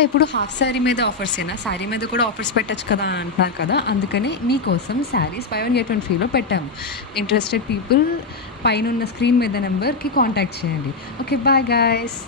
ఇప్పుడు హాఫ్ శారీ మీద ఆఫర్సేనా? శారీ మీద కూడా ఆఫర్స్ పెట్టొచ్చు కదా అంటున్నారు కదా! అందుకని మీకోసం saris by one get one ఫ్రీలో పెట్టాము. ఇంట్రెస్టెడ్ పీపుల్ పైనున్న స్క్రీన్ మీద నంబర్‌కి కాంటాక్ట్ చేయండి. ఓకే. Bye guys.